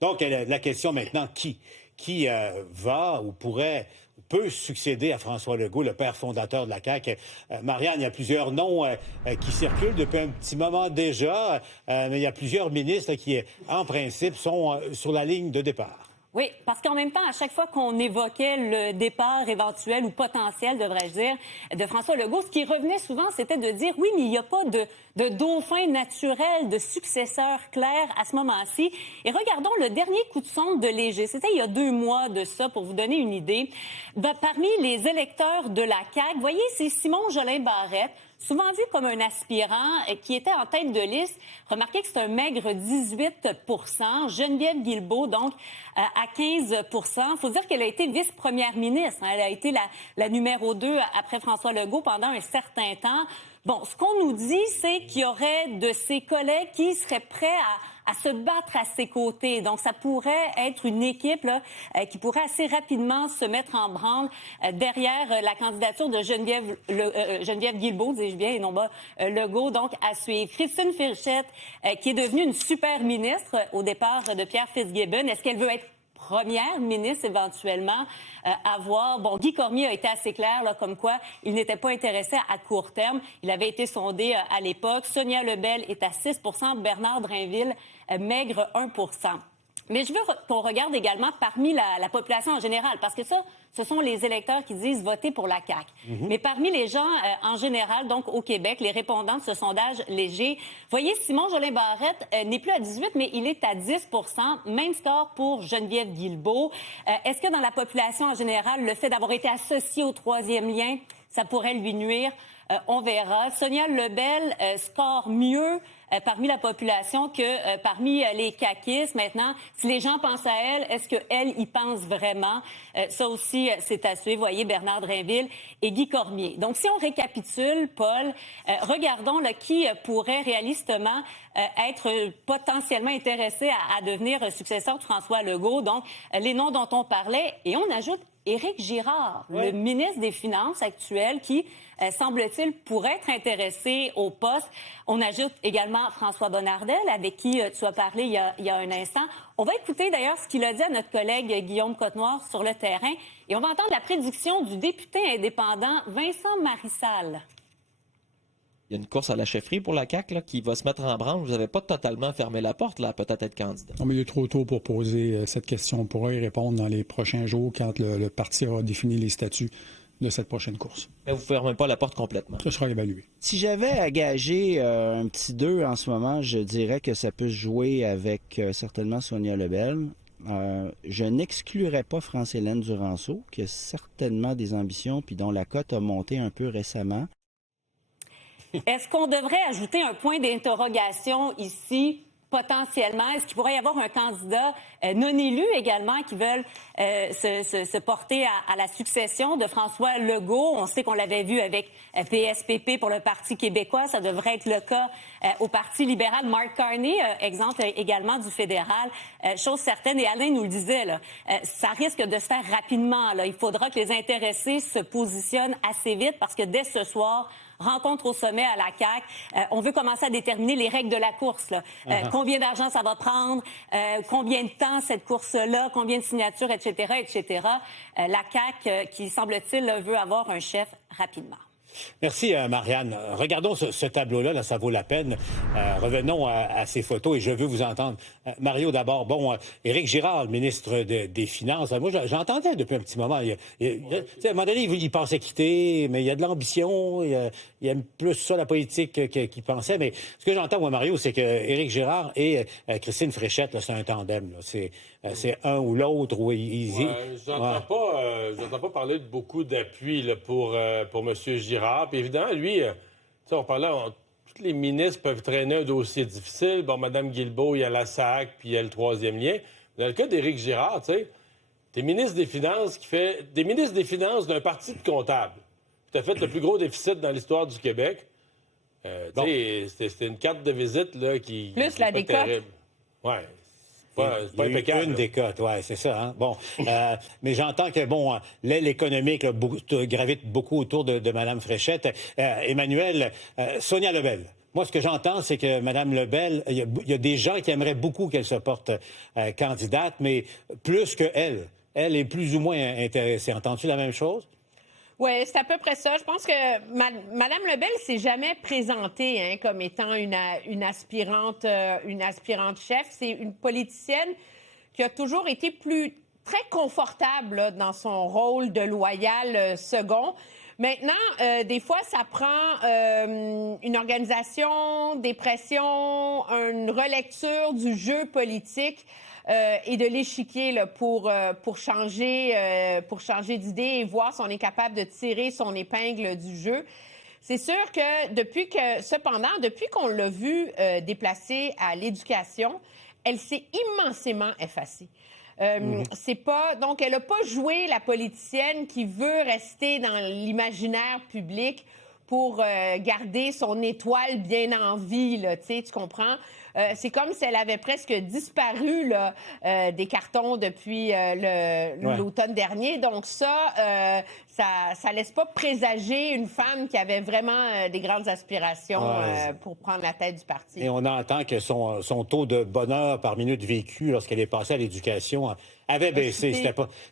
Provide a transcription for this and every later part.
Donc, la question maintenant, qui va ou peut succéder à François Legault, le père fondateur de la CAQ? Marianne, il y a plusieurs noms qui circulent depuis un petit moment déjà, mais il y a plusieurs ministres qui, en principe, sont sur la ligne de départ. Oui, parce qu'en même temps, à chaque fois qu'on évoquait le départ éventuel ou potentiel, devrais-je dire, de François Legault, ce qui revenait souvent, c'était de dire, oui, mais il n'y a pas de dauphin naturel, de successeur clair à ce moment-ci. Et regardons le dernier coup de sonde de Léger. C'était il y a 2 mois de ça, pour vous donner une idée. Parmi les électeurs de la CAQ, voyez, c'est Simon Jolin-Barrette, souvent vu comme un aspirant qui était en tête de liste. Remarquez que c'est un maigre 18 Geneviève Guilbeault, donc, à 15 Il faut dire qu'elle a été vice-première ministre. Elle a été la numéro 2 après François Legault pendant un certain temps. Bon, ce qu'on nous dit, c'est qu'il y aurait de ses collègues qui seraient prêts à se battre à ses côtés. Donc, ça pourrait être une équipe là, qui pourrait assez rapidement se mettre en branle derrière la candidature de Geneviève Guilbeault, dis-je bien, et non pas Legault, donc à suivre. Christine Fréchette, qui est devenue une super ministre au départ de Pierre Fitzgibbon. Est-ce qu'elle veut être première ministre éventuellement à voir? Bon, Guy Cormier a été assez clair, là, comme quoi il n'était pas intéressé à court terme. Il avait été sondé à l'époque. Sonia Lebel est à 6 Bernard Drinville, maigre 1 Mais je veux qu'on regarde également parmi la population en général, parce que ça, ce sont les électeurs qui disent voter pour la CAQ. Mais parmi les gens en général, donc au Québec, les répondants de ce sondage léger, voyez, Simon Jolin-Barrette n'est plus à 18, mais il est à 10 Même score pour Geneviève Guilbeault. Est-ce que dans la population en général, le fait d'avoir été associé au troisième lien, ça pourrait lui nuire? On verra. Sonia Lebel score mieux parmi la population que parmi les caquistes. Maintenant, si les gens pensent à elle, est-ce qu'elle y pense vraiment? Ça aussi, c'est à suivre. Voyez, Bernard Drinville et Guy Cormier. Donc, si on récapitule, Paul, regardons là, qui pourrait réalistement être potentiellement intéressé à devenir successeur de François Legault. Donc, les noms dont on parlait. Et on ajoute Éric Girard, le ministre des Finances actuel, qui, semble-t-il, pourrait être intéressé au poste. On ajoute également François Bonnardel, avec qui tu as parlé il y a un instant. On va écouter d'ailleurs ce qu'il a dit à notre collègue Guillaume Cotenoir sur le terrain. Et on va entendre la prédiction du député indépendant Vincent Marissal. Il y a une course à la chefferie pour la CAQ là, qui va se mettre en branle. Vous n'avez pas totalement fermé la porte là, peut-être être candidat. Non, mais il est trop tôt pour poser cette question. On pourra y répondre dans les prochains jours quand le parti aura défini les statuts de cette prochaine course. Mais vous ne fermez pas la porte complètement. Ça sera évalué. Si j'avais à gager un petit 2 en ce moment, je dirais que ça peut se jouer avec certainement Sonia Lebel. Je n'exclurais pas France-Hélène Duranceau, qui a certainement des ambitions puis dont la cote a monté un peu récemment. Est-ce qu'on devrait ajouter un point d'interrogation ici, potentiellement? Est-ce qu'il pourrait y avoir un candidat non élu également qui veulent se porter à la succession de François Legault? On sait qu'on l'avait vu avec PSPP pour le Parti québécois. Ça devrait être le cas au Parti libéral. Mark Carney, exemple également du fédéral. Chose certaine, et Alain nous le disait, là, ça risque de se faire rapidement. Là. Il faudra que les intéressés se positionnent assez vite parce que dès ce soir, rencontre au sommet à la CAQ. On veut commencer à déterminer les règles de la course. Là. Combien d'argent ça va prendre, combien de temps cette course-là, combien de signatures, etc., etc. La CAQ, qui semble-t-il, veut avoir un chef rapidement. Merci, Marianne. Regardons ce tableau-là, là, ça vaut la peine. Revenons à ces photos et je veux vous entendre. Mario, d'abord, bon, Éric Girard, le ministre des Finances, moi, j'entendais depuis un petit moment. À un moment donné, il pensait quitter, mais il y a de l'ambition, il aime plus ça, la politique, qu'il pensait. Mais ce que j'entends, moi, Mario, c'est que Éric Girard et Christine Fréchette, là, c'est un tandem. Là. C'est un ou l'autre. J'entends pas parler de beaucoup d'appui là, pour M. Girard. Puis évidemment, lui, on parlait, tous les ministres peuvent traîner un dossier difficile. Bon, Mme Guilbeault, il y a la SAC, puis il y a le troisième lien. Dans le cas d'Éric Girard, tu sais, t'es ministre des Finances des ministres des Finances d'un parti de comptables. Tu as fait le plus gros déficit dans l'histoire du Québec. C'était une carte de visite là, qui plus la décote. Terrible. Ouais. C'est pas impeccable. Une décote, oui, c'est ça. Hein? Bon, mais j'entends que, bon, l'aile économique gravite beaucoup autour de Mme Fréchette. Emmanuel, Sonia Lebel. Moi, ce que j'entends, c'est que Mme Lebel, il y a des gens qui aimeraient beaucoup qu'elle se porte candidate, mais plus que elle. Elle est plus ou moins intéressée. Entends-tu la même chose? Oui, c'est à peu près ça. Je pense que Mme Lebel s'est jamais présentée comme étant une aspirante chef. C'est une politicienne qui a toujours été très confortable là, dans son rôle de loyal second. Maintenant, des fois, ça prend une organisation, des pressions, une relecture du jeu politique et de l'échiquier là, pour changer d'idée et voir si on est capable de tirer son épingle du jeu. C'est sûr que depuis qu'on l'a vue déplacer à l'éducation, elle s'est immensément effacée. C'est pas donc elle a pas joué la politicienne qui veut rester dans l'imaginaire public pour garder son étoile bien en vie là, tu comprends? C'est comme si elle avait presque disparu là, des cartons depuis l'automne dernier. Donc ça laisse pas présager une femme qui avait vraiment des grandes aspirations pour prendre la tête du parti. Et on entend que son taux de bonheur par minute vécue lorsqu'elle est passée à l'éducation avait baissé.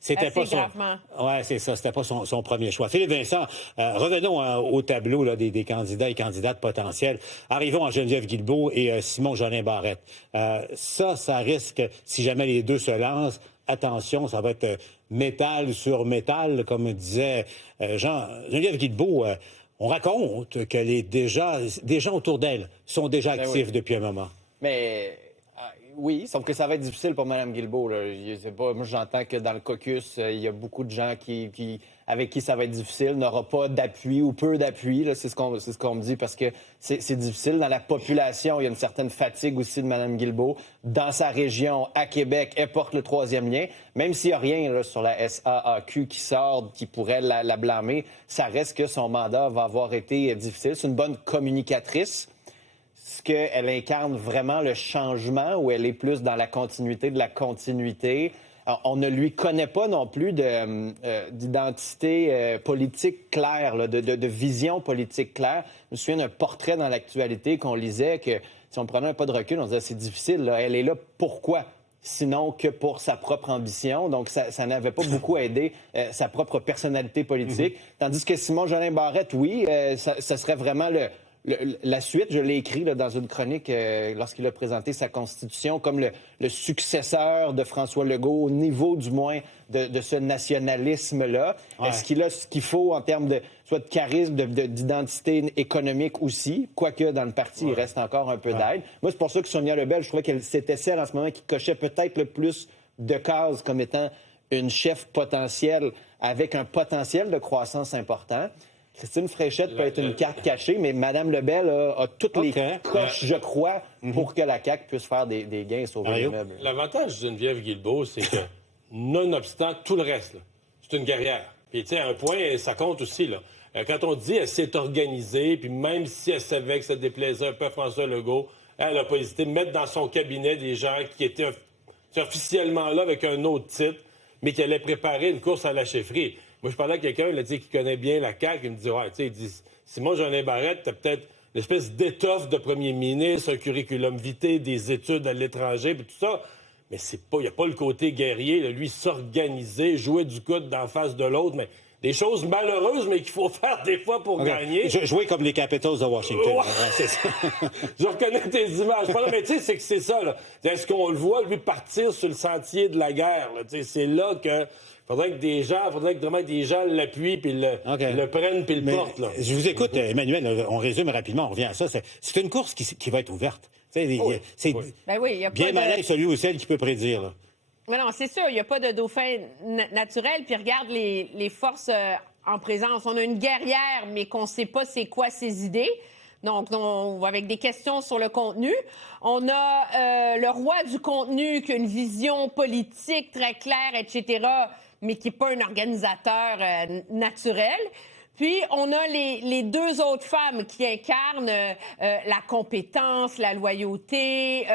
C'était pas son. Gravement. Ouais, c'est ça. C'était pas son premier choix. Philippe Vincent, revenons au tableau là, des candidats et candidates potentiels. Arrivons à Geneviève Guilbeault et Simon Jolin Barrette. Ça risque, si jamais les deux se lancent, attention, ça va être métal sur métal, comme disait Jean. Geneviève Guilbeault, on raconte que des gens autour d'elle sont déjà actifs depuis un moment. Mais oui, sauf que ça va être difficile pour Mme Guilbeault. Là. Moi, j'entends que dans le caucus, il y a beaucoup de gens avec qui ça va être difficile, n'aura pas d'appui ou peu d'appui. C'est ce qu'on me dit parce que c'est difficile. Dans la population, il y a une certaine fatigue aussi de Mme Guilbeault. Dans sa région, à Québec, elle porte le troisième lien. Même s'il n'y a rien là, sur la SAAQ qui sort, qui pourrait la blâmer, ça reste que son mandat va avoir été difficile. C'est une bonne communicatrice. Est-ce qu'elle incarne vraiment le changement ou elle est plus dans la continuité de la continuité? Alors, on ne lui connaît pas non plus d'identité politique claire, là, de vision politique claire. Je me souviens d'un portrait dans l'actualité qu'on lisait que si on prenait un pas de recul, on disait c'est difficile. Là. Elle est là pourquoi? Sinon que pour sa propre ambition. Donc, ça n'avait pas beaucoup aidé sa propre personnalité politique. Tandis que Simon Jolin Barrette, oui, ça serait vraiment la suite, je l'ai écrit là, dans une chronique lorsqu'il a présenté sa constitution comme le successeur de François Legault, au niveau du moins de ce nationalisme-là. Ouais. Est-ce qu'il a ce qu'il faut en termes soit de charisme, d'identité économique aussi, quoique dans le parti, il reste encore un peu d'aide. Moi, c'est pour ça que Sonia Lebel, je trouvais qu'elle c'était celle en ce moment qui cochait peut-être le plus de cases comme étant une chef potentielle avec un potentiel de croissance important. Christine Fréchette peut être une carte cachée, mais Mme Lebel a toutes les coches, je crois, pour que la CAQ puisse faire des gains et sauver les meubles. L'avantage de Geneviève Guilbeault, c'est que, nonobstant tout le reste, là, c'est une guerrière. Puis, tu sais, à un point, ça compte aussi, là. Quand on dit qu'elle s'est organisée, puis même si elle savait que ça déplaisait un peu à François Legault, elle n'a pas hésité de mettre dans son cabinet des gens qui étaient officiellement là avec un autre titre, mais qui allaient préparer une course à la chefferie. Moi, je parlais à quelqu'un qui connaît bien la CAQ, il me dit, ouais, tu sais, il dit, Simon Jolin Barrette, t'as peut-être une espèce d'étoffe de premier ministre, un curriculum vitae, des études à l'étranger, puis tout ça. Mais il n'y a pas le côté guerrier, là, lui, s'organiser, jouer du coude d'en face de l'autre, mais des choses malheureuses, mais qu'il faut faire des fois pour gagner. Jouer comme les Capitals de Washington. Ouais. C'est ça. Je reconnais tes images. Mais tu sais, c'est ça, là. Est-ce qu'on le voit, lui, partir sur le sentier de la guerre, là? C'est là que... faudrait que vraiment des gens l'appuient, puis le prennent, puis le portent. Là. Je vous écoute, Emmanuel, on résume rapidement, on revient à ça. C'est une course qui va être ouverte. C'est bien malin celui ou celle qui peut prédire. Là. Mais non, c'est sûr, il n'y a pas de dauphin naturel. Puis regarde les forces en présence. On a une guerrière, mais qu'on ne sait pas c'est quoi ses idées. Donc, avec des questions sur le contenu. On a le roi du contenu qui a une vision politique très claire, etc., mais qui n'est pas un organisateur naturel. Puis, on a les deux autres femmes qui incarnent la compétence, la loyauté,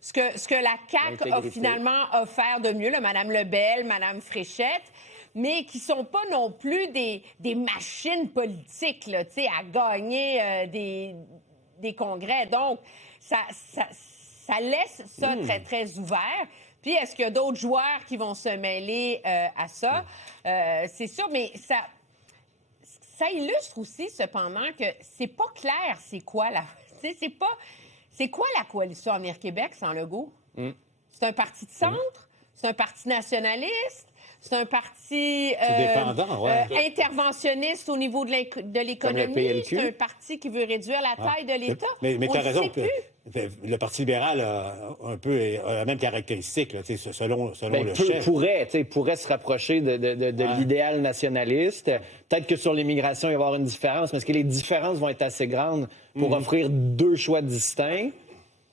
ce que la CAQ a finalement offert de mieux, là, Mme Lebel, Mme Fréchette, mais qui sont pas non plus des machines politiques, là, tu sais, à gagner des congrès. Donc, ça laisse ça très, très ouvert. Puis, est-ce qu'il y a d'autres joueurs qui vont se mêler à ça? C'est sûr, mais ça illustre aussi, cependant, que c'est pas clair c'est quoi la coalition Avenir Québec sans Legault? C'est un parti de centre? C'est un parti nationaliste? C'est un parti interventionniste au niveau de l'économie? C'est un parti qui veut réduire la taille de l'État? Mais tu as raison. Plus. Le Parti libéral a un peu la même caractéristique, là, selon le chef. Pourrait se rapprocher de l'idéal nationaliste. Peut-être que sur l'immigration, il va y avoir une différence, parce que les différences vont être assez grandes pour offrir deux choix distincts.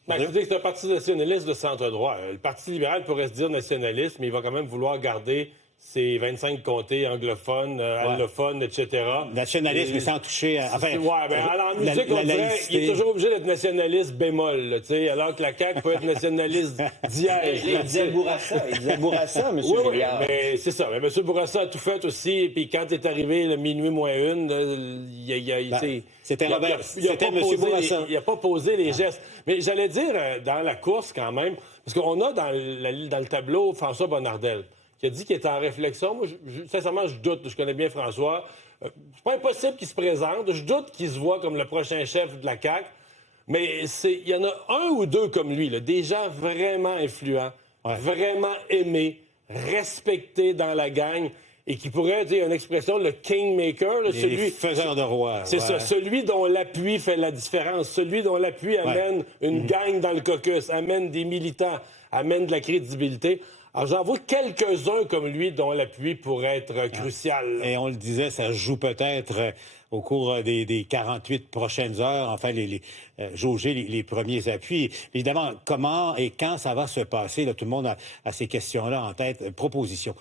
Je veux dire que c'est un parti nationaliste de centre-droit. Le Parti libéral pourrait se dire nationaliste, mais il va quand même vouloir garder ses 25 comtés anglophones, allophones, etc. Nationaliste, mais sans toucher à... Enfin, alors, en musique, on dirait qu'il est toujours obligé d'être nationaliste bémol, là, alors que la CAQ peut être nationaliste dièse. Il disait Bourassa, M. Brouillard. Mais c'est ça. Mais M. Bourassa a tout fait aussi, puis quand est arrivé le minuit moins une, c'était M. Bourassa. Il n'a pas posé les gestes. Mais j'allais dire, dans la course, quand même, parce qu'on a dans le tableau François Bonnardel, qui a dit qu'il était en réflexion. Moi, sincèrement, je doute. Je connais bien François. C'est pas impossible qu'il se présente. Je doute qu'il se voit comme le prochain chef de la CAQ. Mais il y en a un ou deux comme lui, là, des gens vraiment influents, vraiment aimés, respectés dans la gang, et qui pourrait dire une expression, le kingmaker. Là, celui faiseur de roi. C'est ça. Celui dont l'appui fait la différence. Celui dont l'appui amène une gang dans le caucus, amène des militants, amène de la crédibilité. Alors, j'en vois quelques-uns comme lui dont l'appui pourrait être crucial. Et on le disait, ça joue peut-être au cours des 48 prochaines heures, enfin, jauger les premiers appuis. Évidemment, comment et quand ça va se passer, là, tout le monde a ces questions-là en tête. Proposition.